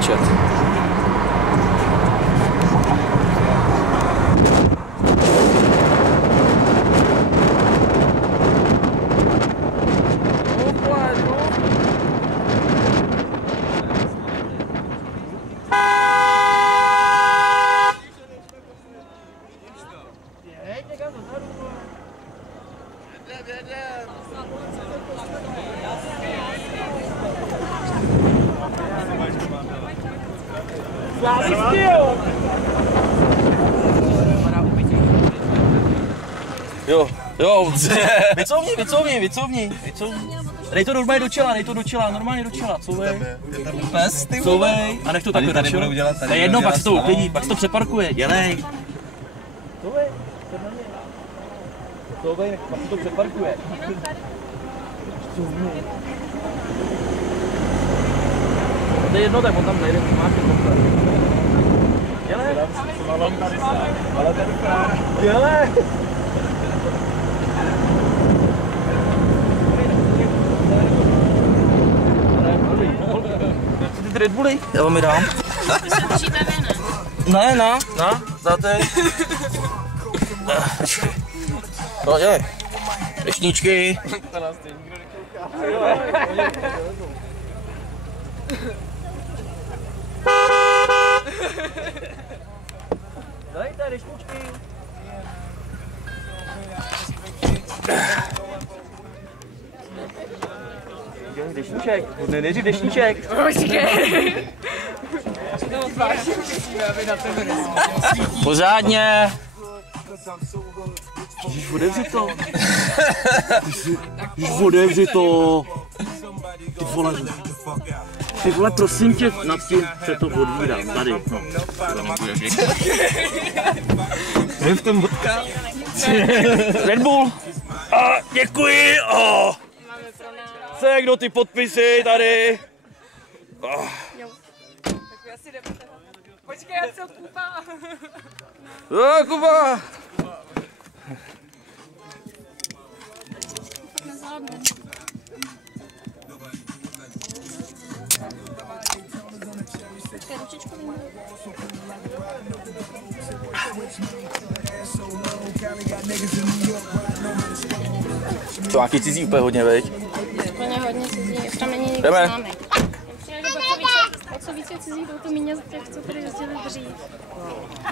natáčet. Jo, vycouvni. Dej to normálně do čela, normálně do čela, couvej. Pes, ty Couvej, a nech to takhle do čela. To je jedno, pak se to uklidí, pak se to přeparkuje, dělej. Couvej, couvej, pak se to přeparkuje. To je jedno, tak on tam nejde, máš to komplet. Dělej. Dělej. Ty Red Bully? Já vám je dám. Ty se držíte vy, ne? Ne, dáte. No, dělej. Dešníčky. Dajte dešníčky. Dešníček, nejdřív dešníček. Pořádně. Ježiš, odevři to. Ježiš, odevři to. Ty vole, prosím tě, nad tím se to odvírám, tady. Je v tom vodka? Red Bull. A děkuji. Se, kdo ty podpisy tady? Počkej, já se odkupám. Kuba. To nějaký cizí úplně hodně, veď? Úplně hodně cizí, už tam není nikdo Jdeme. známý. O co více cizí, to méně z těch, co tady jezdili dřív.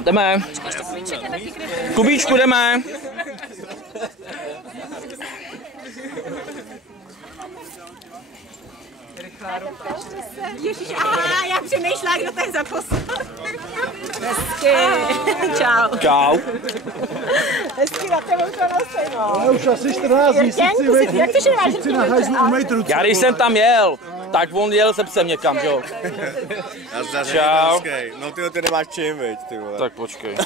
Jdeme. Ještě Kubíček je taky krytý. Kubíčku, jdeme. Ježiš, já přemýšlela, kdo to je za poslal. Hezky. Čau. Čau. Hezky na tebou to nosej, no. Ale už asi 14 dní. Jak to, že nemáš si na hajzlu umejt ruce. Já když jsem tam jel, tak on jel sem někam, že jo? Čau. No ty nemáš čím, veď, ty vole. Tak počkej.